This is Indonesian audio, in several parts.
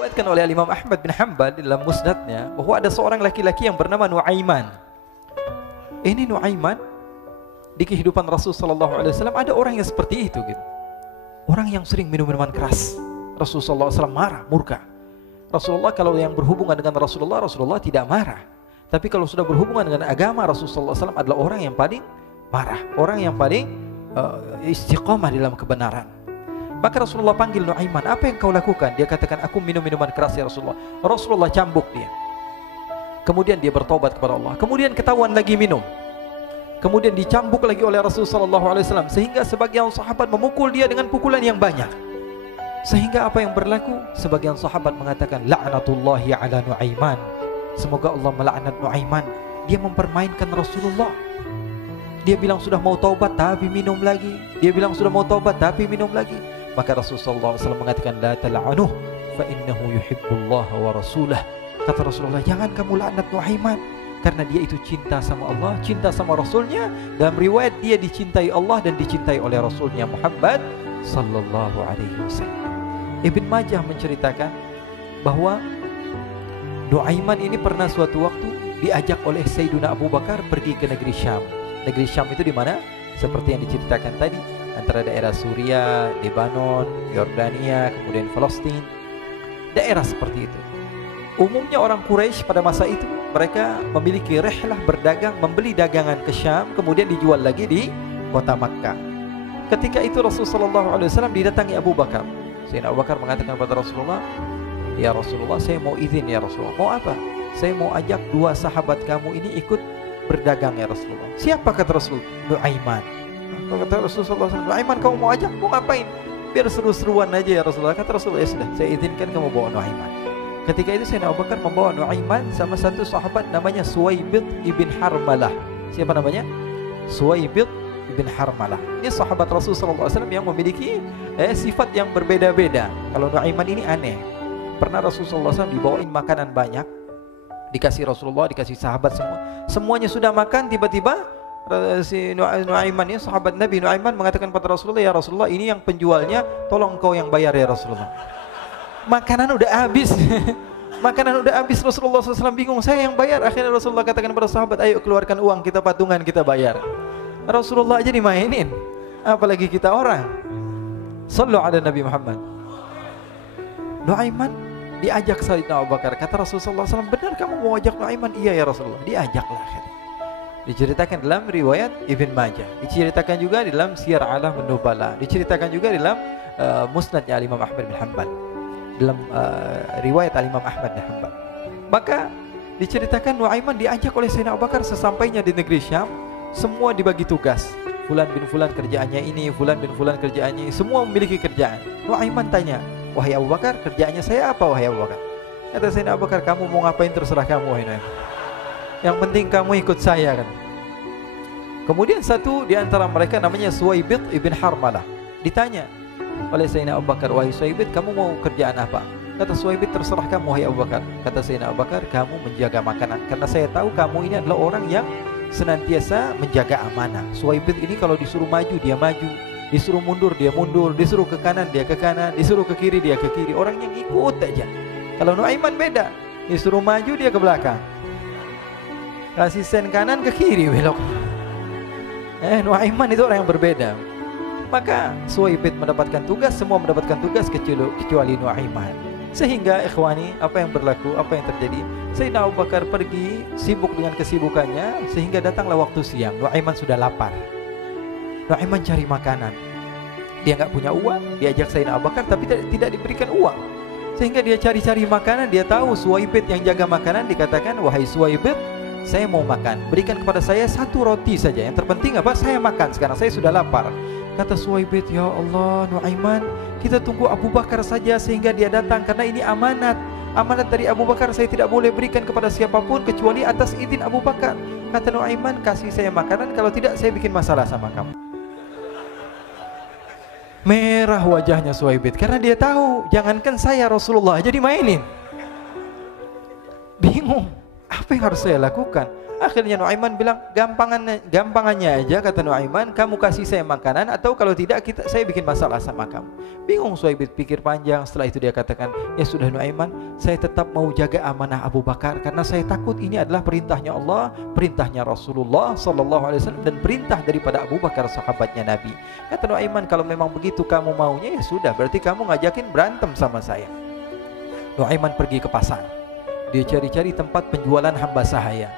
Diriwayatkan oleh Imam Ahmad bin Hanbal dalam musnadnya bahwa ada seorang laki-laki yang bernama Nuaiman. Ini Nuaiman di kehidupan Rasul sallallahu alaihi wasallam ada orang yang seperti itu gitu. Orang yang sering minum minuman keras. Rasul sallallahu alaihi wasallam marah, murka. Rasulullah kalau yang berhubungan dengan Rasulullah tidak marah. Tapi kalau sudah berhubungan dengan agama, Rasul sallallahu alaihi wasallam adalah orang yang paling marah, orang yang paling istiqamah dalam kebenaran. Maka Rasulullah panggil Nuaiman, apa yang kau lakukan? Dia katakan, aku minum minuman keras ya Rasulullah. Rasulullah cambuk dia. Kemudian dia bertobat kepada Allah. Kemudian ketahuan lagi minum. Kemudian dicambuk lagi oleh Rasulullah sallallahu alaihi wasallam sehingga sebagian sahabat memukul dia dengan pukulan yang banyak. Sehingga apa yang berlaku? Sebagian sahabat mengatakan, la'natullahi ala Nuaiman. Semoga Allah melaknat Nuaiman. Dia mempermainkan Rasulullah. Dia bilang sudah mau taubat tapi minum lagi. Dia bilang sudah mau taubat tapi minum lagi. Maka Rasulullah SAW mengatakan, la tal'anuh fa innahu yuhibbullaha wa rasulah. Kata Rasulullah, jangan kamu laknat Nuaiman, karena dia itu cinta sama Allah, cinta sama Rasulnya. Dalam riwayat dia dicintai Allah dan dicintai oleh Rasulnya Muhammad sallallahu alaihi wasallam. Ibn Majah menceritakan bahwa Nuaiman ini pernah suatu waktu diajak oleh Sayyidina Abu Bakar pergi ke negeri Syam. Negeri Syam itu di mana? Seperti yang diceritakan tadi, antara daerah Suriah, Lebanon, Yordania, kemudian Palestina. Daerah seperti itu. Umumnya orang Quraisy pada masa itu mereka memiliki rihlah berdagang, membeli dagangan ke Syam, kemudian dijual lagi di kota Makkah. Ketika itu Rasulullah SAW didatangi Abu Bakar. Sayyidina Abu Bakar mengatakan kepada Rasulullah, ya Rasulullah, saya mau izin ya Rasulullah. Mau apa? Saya mau ajak dua sahabat kamu ini ikut berdagang ya Rasulullah. Siapa kata Rasul? Nuaiman. Kata Rasulullah SAW, Nuaiman kamu mau ajak? Mau ngapain? Biar seru-seruan aja ya Rasulullah. Kata Rasulullah, ya sudah, saya izinkan kamu bawa Nuaiman. Ketika itu Sayyidina Abu Bakar membawa Nuaiman sama satu sahabat namanya Suwaibid ibn Harmalah. Siapa namanya? Suwaibid ibn Harmalah. Ini sahabat Rasulullah SAW yang memiliki sifat yang berbeda-beda. Kalau Nuaiman ini aneh. Pernah Rasulullah SAW dibawain makanan banyak, dikasih Rasulullah, dikasih sahabat semua. Semuanya sudah makan, tiba-tiba si Nuaiman ini, sahabat Nabi Nuaiman mengatakan kepada Rasulullah, ya Rasulullah, ini yang penjualnya, tolong kau yang bayar ya Rasulullah. Makanan udah habis. Makanan udah habis, Rasulullah SAW bingung, saya yang bayar. Akhirnya Rasulullah katakan kepada sahabat, ayo keluarkan uang, kita patungan, kita bayar. Rasulullah aja dimainin, apalagi kita orang. Sallu ala Nabi Muhammad. Nuaiman diajak Sayyidina Abu Bakar. Kata Rasulullah SAW, benar kamu mau ajak Nuaiman? Iya ya Rasulullah. Diajaklah akhirnya. Diceritakan dalam riwayat Ibn Majah, diceritakan juga dalam Syiar A'lam An-Nubala, diceritakan juga dalam musnadnya Imam Ahmad bin Hanbal, dalam riwayat Imam Ahmad bin Hanbal. Maka diceritakan Nuaiman diajak oleh Sayyidina Abu Bakar. Sesampainya di negeri Syam, semua dibagi tugas. Fulan bin Fulan kerjaannya ini, Fulan bin Fulan kerjaannya ini, semua memiliki kerjaan. Nuaiman tanya, wahai Abu Bakar, kerjaannya saya apa wahai Abu Bakar? Kata Sayyidina Abu Bakar, kamu mau ngapain terserah kamu wahai Nuaiman. Yang penting kamu ikut saya kan. Kemudian satu di antara mereka namanya Suwaibid ibn Harmalah. Ditanya oleh Sayyidina Abu Bakar, wahai Suwaibid, kamu mau kerjaan apa? Kata Suwaibid, terserah kamu wahai Abu Bakar. Kata Sayyidina Abu Bakar, kamu menjaga makanan, karena saya tahu kamu ini adalah orang yang senantiasa menjaga amanah. Suwaibid ini kalau disuruh maju dia maju, disuruh mundur dia mundur, disuruh ke kanan dia ke kanan, disuruh ke kiri dia ke kiri. Orang yang ikut aja. Kalau Nuaiman beda, disuruh maju dia ke belakang, kasih sen kanan ke kiri belok. Nuaiman itu orang yang berbeda. Maka Suwaibid mendapatkan tugas, semua mendapatkan tugas kecuali Nuaiman. Sehingga ikhwani, apa yang berlaku, apa yang terjadi? Sayyidina Abu Bakar pergi sibuk dengan kesibukannya, sehingga datanglah waktu siang. Nuaiman sudah lapar. Nuaiman cari makanan. Dia nggak punya uang, diajak Sayyidina Abu Bakar tapi tidak diberikan uang. Sehingga dia cari-cari makanan. Dia tahu Suwaibid yang jaga makanan. Dikatakan, wahai Suwaibid, saya mau makan, berikan kepada saya satu roti saja. Yang terpenting apa? Saya makan sekarang, saya sudah lapar. Kata Suwaibid, ya Allah Nuaiman, kita tunggu Abu Bakar saja sehingga dia datang, karena ini amanat. Amanat dari Abu Bakar, saya tidak boleh berikan kepada siapapun kecuali atas izin Abu Bakar. Kata Nuaiman, kasih saya makanan, kalau tidak saya bikin masalah sama kamu. Merah wajahnya Suwaibid, karena dia tahu, jangankan saya, Rasulullah aja dimainin. Bingung, apa Apa yang harus saya lakukan? Akhirnya Nuaiman bilang, gampangannya aja, kata Nuaiman, kamu kasih saya makanan, atau kalau tidak saya bikin masalah sama kamu. Bingung Suhaib pikir panjang. Setelah itu dia katakan, ya sudah Nuaiman, saya tetap mau jaga amanah Abu Bakar, karena saya takut ini adalah perintahnya Allah, perintahnya Rasulullah SAW, dan perintah daripada Abu Bakar, sahabatnya Nabi. Kata Nuaiman, kalau memang begitu kamu maunya, ya sudah, berarti kamu ngajakin berantem sama saya. Nuaiman pergi ke pasar. Dia cari-cari tempat penjualan hamba sahaya.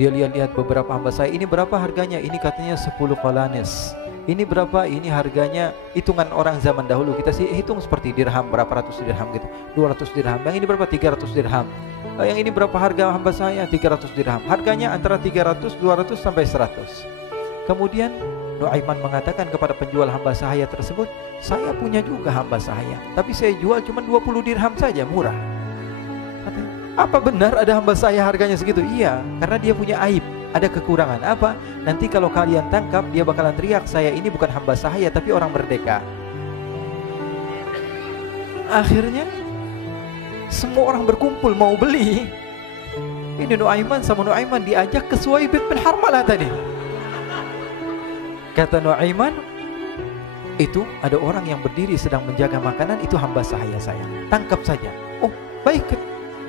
Dia lihat-lihat beberapa hamba sahaya. Ini berapa harganya? Ini katanya 10 qalanis. Ini berapa? Ini harganya hitungan orang zaman dahulu. Kita sih hitung seperti dirham, berapa ratus dirham gitu. 200 dirham. Yang ini berapa? 300 dirham. Yang ini berapa harga hamba sahaya? 300 dirham. Harganya antara 300, 200 sampai 100. Kemudian Nuaiman mengatakan kepada penjual hamba sahaya tersebut, saya punya juga hamba sahaya, tapi saya jual cuma 20 dirham saja, murah. Katanya, apa benar ada hamba saya harganya segitu? Iya, karena dia punya aib, ada kekurangan. Apa? Nanti kalau kalian tangkap, dia bakalan teriak, saya ini bukan hamba sahaya tapi orang merdeka. Akhirnya semua orang berkumpul mau beli. Ini Nuaiman sama Nuaiman diajak ke Suhaib bin Harmalah tadi. Kata Nuaiman, itu ada orang yang berdiri sedang menjaga makanan, itu hamba sahaya saya, tangkap saja. Oh baik.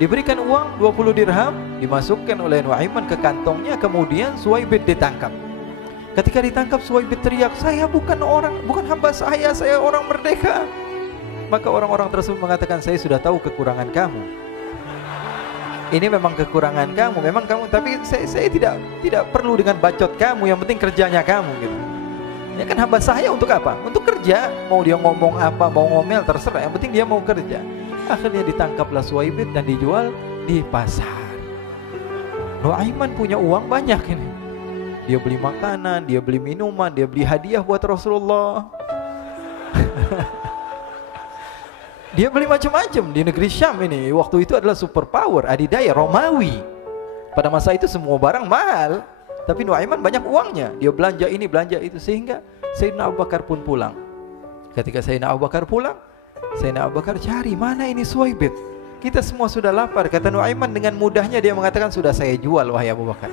Diberikan uang 20 dirham, dimasukkan oleh Nuaiman ke kantongnya, kemudian Suhaib ditangkap. Ketika ditangkap, Suhaib teriak, saya bukan hamba saya orang merdeka. Maka orang-orang tersebut mengatakan, saya sudah tahu kekurangan kamu. Ini memang kekurangan kamu, memang kamu, tapi saya tidak perlu dengan bacot kamu, yang penting kerjanya kamu gitu. Ya kan hamba saya untuk apa? Untuk kerja. Mau dia ngomong apa, mau ngomel terserah, yang penting dia mau kerja. Akhirnya ditangkaplah Suhaib dan dijual di pasar. Nuaiman punya uang banyak ini. Dia beli makanan, dia beli minuman, dia beli hadiah buat Rasulullah. Dia beli macam-macam di negeri Syam ini. Waktu itu adalah superpower, adidaya Romawi. Pada masa itu semua barang mahal, tapi Nuaiman banyak uangnya. Dia belanja ini, belanja itu, sehingga Sayyidina Abu Bakar pun pulang. Ketika Sayyidina Abu Bakar pulang, Sayyidina Abu Bakar cari, mana ini Suhaib? Kita semua sudah lapar. Kata Nuaiman dengan mudahnya dia mengatakan, sudah saya jual wahai Abu Bakar.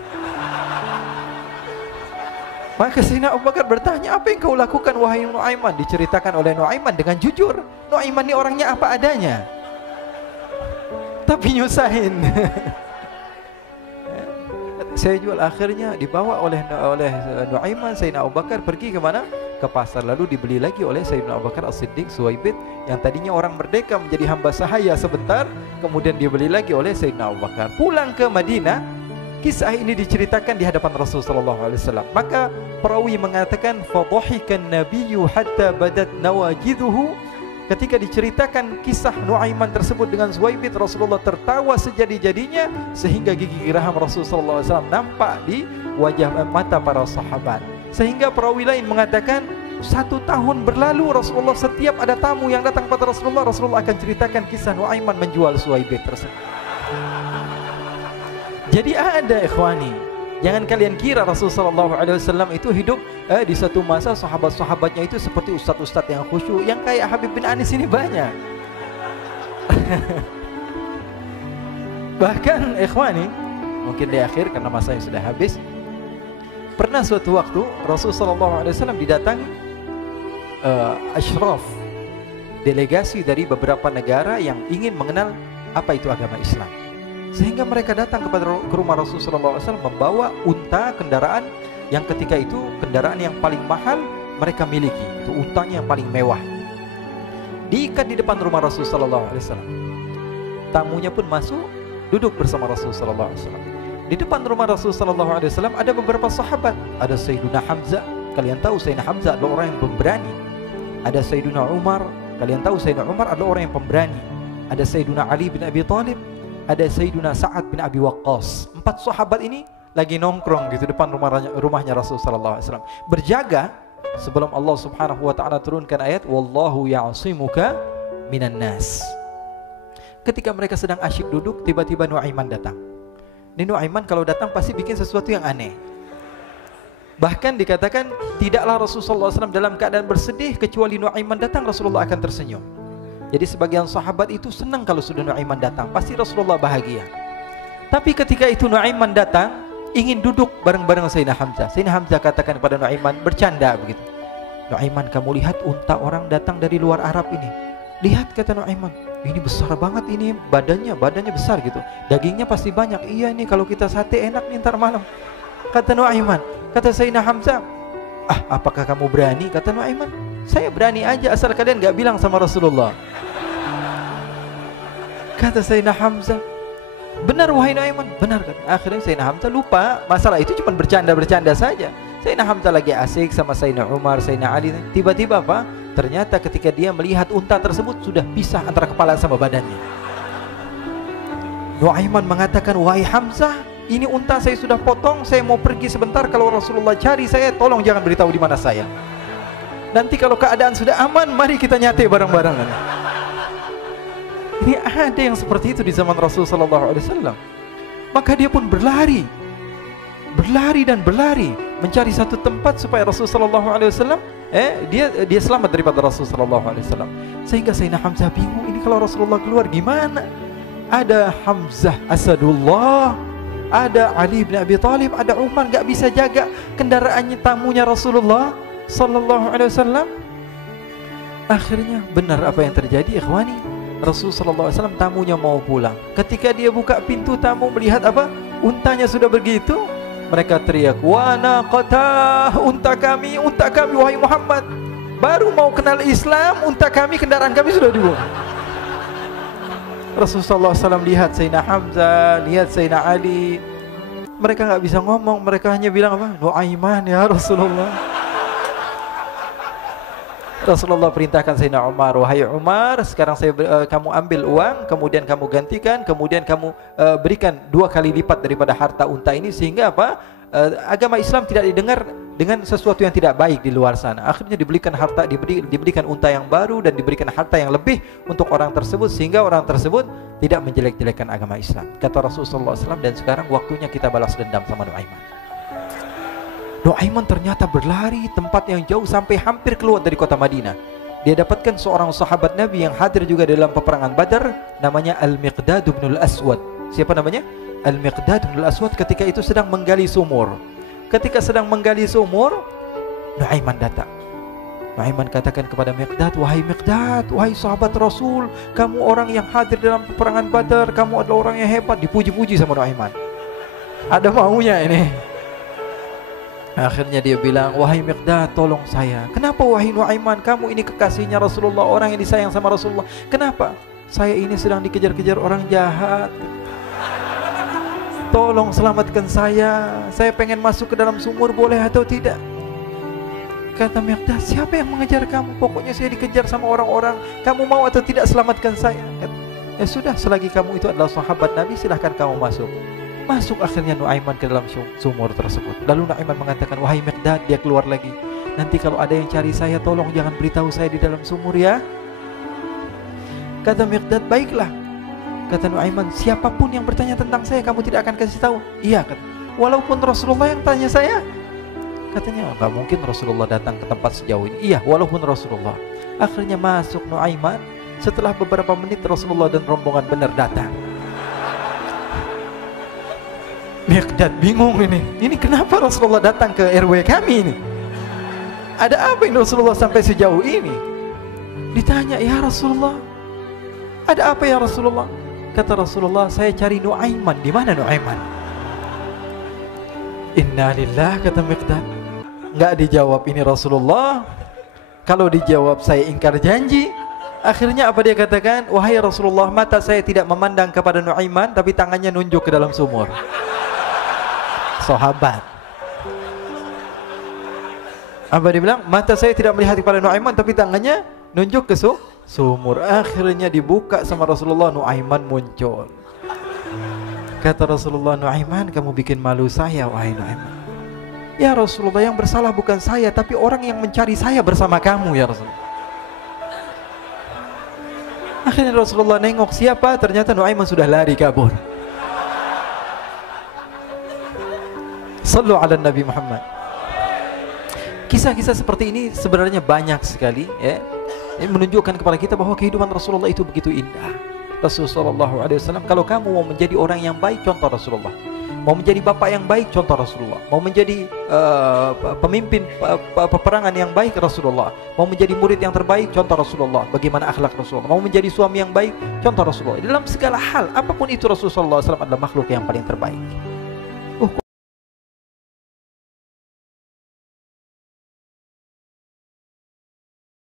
Maka Sayyidina Abu Bakar bertanya, apa yang kau lakukan wahai Nuaiman? Diceritakan oleh Nuaiman dengan jujur. Nuaiman ini orangnya apa adanya, tapi nyusahin. Saya jual. Akhirnya dibawa oleh Nuaiman, Sayyidina Abu Bakar pergi ke mana? Ke pasar. Lalu dibeli lagi oleh Sayyidina Abu Bakar As-Siddiq, Suhaib yang tadinya orang merdeka menjadi hamba sahaya sebentar, kemudian dibeli lagi oleh Sayyidina Abu Bakar. Pulang ke Madinah, kisah ini diceritakan di hadapan Rasulullah SAW. Maka perawi mengatakan, fadhahikan nabiyyu hatta badat nawajiduhu. Ketika diceritakan kisah Nuaiman tersebut dengan Suhaib, Rasulullah tertawa sejadi-jadinya sehingga gigi geraham Rasulullah SAW nampak di wajah mata para sahabat. Sehingga perawi lain mengatakan 1 tahun berlalu Rasulullah, setiap ada tamu yang datang pada Rasulullah akan ceritakan kisah Nuaiman menjual Suhaib tersebut. Jadi ada ikhwani, jangan kalian kira Rasulullah SAW itu hidup di satu masa sahabat-sahabatnya itu seperti ustadz-ustadz yang khusyuk, yang kayak Habib bin Anis ini banyak. Bahkan ikhwani, mungkin di akhir karena masanya sudah habis, pernah suatu waktu Rasulullah SAW didatangi asyraf, delegasi dari beberapa negara yang ingin mengenal apa itu agama Islam. Sehingga mereka datang ke rumah Rasulullah SAW membawa unta, kendaraan yang ketika itu kendaraan yang paling mahal mereka miliki. Itu untanya yang paling mewah. Diikat di depan rumah Rasulullah SAW. Tamunya pun masuk, duduk bersama Rasulullah SAW. Di depan rumah Rasulullah SAW ada beberapa sahabat. Ada Sayyiduna Hamzah. Kalian tahu Sayyidina Hamzah adalah orang yang pemberani. Ada Sayyiduna Umar. Kalian tahu Sayyidina Umar adalah orang yang pemberani. Ada Sayyiduna Ali bin Abi Thalib. Ada Sayyiduna Sa'ad bin Abi Waqqas. 4 sahabat ini lagi nongkrong gitu depan rumahnya Rasulullah SAW, berjaga sebelum Allah Subhanahu wa taala turunkan ayat wallahu ya'simuka minan nas. Ketika mereka sedang asyik duduk, tiba-tiba Nuaiman datang. Ini Nuaiman kalau datang pasti bikin sesuatu yang aneh. Bahkan dikatakan tidaklah Rasulullah SAW dalam keadaan bersedih, kecuali Nuaiman datang Rasulullah akan tersenyum. Jadi sebagian sahabat itu senang kalau sudah Nuaiman datang, pasti Rasulullah bahagia. Tapi ketika itu Nuaiman datang, ingin duduk bareng-bareng Sayyidina Hamzah. Sayyidina Hamzah katakan kepada Nuaiman, bercanda begitu. Nuaiman, kamu lihat unta orang datang dari luar Arab ini. Lihat, kata Nuaiman, ini besar banget, ini badannya besar gitu. Dagingnya pasti banyak. Iya, ini kalau kita sate enak nih ntar malam. Kata Nuaiman. Kata Sayyidina Hamzah, apakah kamu berani? Kata Nuaiman, saya berani aja asal kalian gak bilang sama Rasulullah. Kata Sayyidina Hamzah, benar wahai Nuaiman, benar kan? Akhirnya Sayyidina Hamzah lupa masalah itu, cuma bercanda-bercanda saja. Sayyidina Hamzah lagi asik sama Sayyidina Umar, Sayyidina Ali. Tiba-tiba apa? Ternyata ketika dia melihat unta tersebut sudah pisah antara kepala sama badannya. Nuaiman mengatakan, wahai Hamzah, ini unta saya sudah potong, saya mau pergi sebentar. Kalau Rasulullah cari saya, tolong jangan beritahu di mana saya. Nanti kalau keadaan sudah aman, mari kita nyate bareng-bareng. Ini ada yang seperti itu di zaman Rasulullah SAW. Maka dia pun berlari dan berlari mencari satu tempat supaya Rasulullah SAW dia selamat daripada Rasulullah SAW. Sehingga Sayyidina Hamzah bingung, ini kalau Rasulullah keluar gimana? Ada Hamzah Asadullah, ada Ali bin Abi Thalib, ada Umar, gak bisa jaga kendaraannya, tamunya Rasulullah SAW. Akhirnya benar apa yang terjadi, ikhwani. Rasulullah SAW tamunya mau pulang. Ketika dia buka pintu tamu melihat apa? Untanya sudah begitu. Mereka teriak, wa naqatah, unta kami wahai Muhammad. Baru mau kenal Islam, unta kami, kendaraan kami sudah dibuang. Rasulullah SAW lihat Sayyidina Hamzah, lihat Sayyidina Ali. Mereka nggak bisa ngomong, mereka hanya bilang apa? Nuaiman ya Rasulullah. Rasulullah perintahkan Sayyidina Umar, wahai Umar, sekarang kamu ambil uang, kemudian kamu gantikan, kemudian kamu berikan 2 kali lipat daripada harta unta ini, sehingga apa? Agama Islam tidak didengar dengan sesuatu yang tidak baik di luar sana. Akhirnya diberikan harta, diberikan unta yang baru dan diberikan harta yang lebih untuk orang tersebut, sehingga orang tersebut tidak menjelek-jelekan agama Islam. Kata Rasulullah SAW, dan sekarang waktunya kita balas dendam sama Nuaiman. Nuaiman ternyata berlari tempat yang jauh sampai hampir keluar dari kota Madinah. Dia dapatkan seorang sahabat Nabi yang hadir juga dalam peperangan Badar, namanya Al-Miqdad bin Al-Aswad. Siapa namanya? Al-Miqdad bin Al-Aswad ketika itu sedang menggali sumur. Ketika sedang menggali sumur, Nuaiman datang. Nuaiman katakan kepada Miqdad, wahai Miqdad, wahai sahabat Rasul, kamu orang yang hadir dalam peperangan Badar, kamu adalah orang yang hebat. Dipuji-puji sama Nuaiman. Ada maunya ini. Akhirnya dia bilang, wahai Miqdad, tolong saya. Kenapa wahai Nuaiman, kamu ini kekasihnya Rasulullah, orang yang disayang sama Rasulullah. Kenapa? Saya ini sedang dikejar-kejar orang jahat. Tolong selamatkan saya. Saya pengen masuk ke dalam sumur, boleh atau tidak? Kata Miqdad, siapa yang mengejar kamu? Pokoknya saya dikejar sama orang-orang. Kamu mau atau tidak selamatkan saya? Kata, ya sudah, selagi kamu itu adalah sahabat Nabi, silahkan kamu masuk. Masuk akhirnya Nuaiman ke dalam sumur tersebut. Lalu Nuaiman mengatakan, wahai Miqdad, dia keluar lagi. Nanti kalau ada yang cari saya, tolong jangan beritahu saya di dalam sumur ya. Kata Miqdad, baiklah. Kata Nuaiman, siapapun yang bertanya tentang saya, kamu tidak akan kasih tahu. Iya, kata. Walaupun Rasulullah yang tanya saya. Katanya, nggak mungkin Rasulullah datang ke tempat sejauh ini. Iya, walaupun Rasulullah. Akhirnya masuk Nuaiman. Setelah beberapa menit Rasulullah dan rombongan benar datang. Miqdad bingung ini. Ini kenapa Rasulullah datang ke RW kami ini? Ada apa ini Rasulullah sampai sejauh ini? Ditanya, ya Rasulullah, ada apa ya Rasulullah? Kata Rasulullah, saya cari Nuaiman. Di mana Nuaiman? Innalillah, kata Miqdad. Nggak dijawab ini Rasulullah. Kalau dijawab saya ingkar janji. Akhirnya apa dia katakan? Wahai Rasulullah, mata saya tidak memandang kepada Nuaiman, tapi tangannya nunjuk ke dalam sumur. Sahabat. Apa dia bilang? Mata saya tidak melihat kepada Nuaiman, tapi tangannya nunjuk ke sumur. Akhirnya dibuka sama Rasulullah, Nuaiman muncul. Kata Rasulullah, Nuaiman, kamu bikin malu saya, wahai Nuaiman. Ya Rasulullah, yang bersalah bukan saya, tapi orang yang mencari saya bersama kamu ya Rasulullah. Akhirnya Rasulullah nengok siapa, ternyata Nuaiman sudah lari kabur. Sallu ala Nabi Muhammad. Kisah-kisah seperti ini sebenarnya banyak sekali ya. Ini menunjukkan kepada kita bahwa kehidupan Rasulullah itu begitu indah. Rasulullah SAW, kalau kamu mau menjadi orang yang baik, contoh Rasulullah. Mau menjadi bapak yang baik, contoh Rasulullah. Mau menjadi pemimpin peperangan yang baik, Rasulullah. Mau menjadi murid yang terbaik, contoh Rasulullah. Bagaimana akhlak Rasulullah. Mau menjadi suami yang baik, contoh Rasulullah. Dalam segala hal, apapun itu, Rasulullah SAW adalah makhluk yang paling terbaik.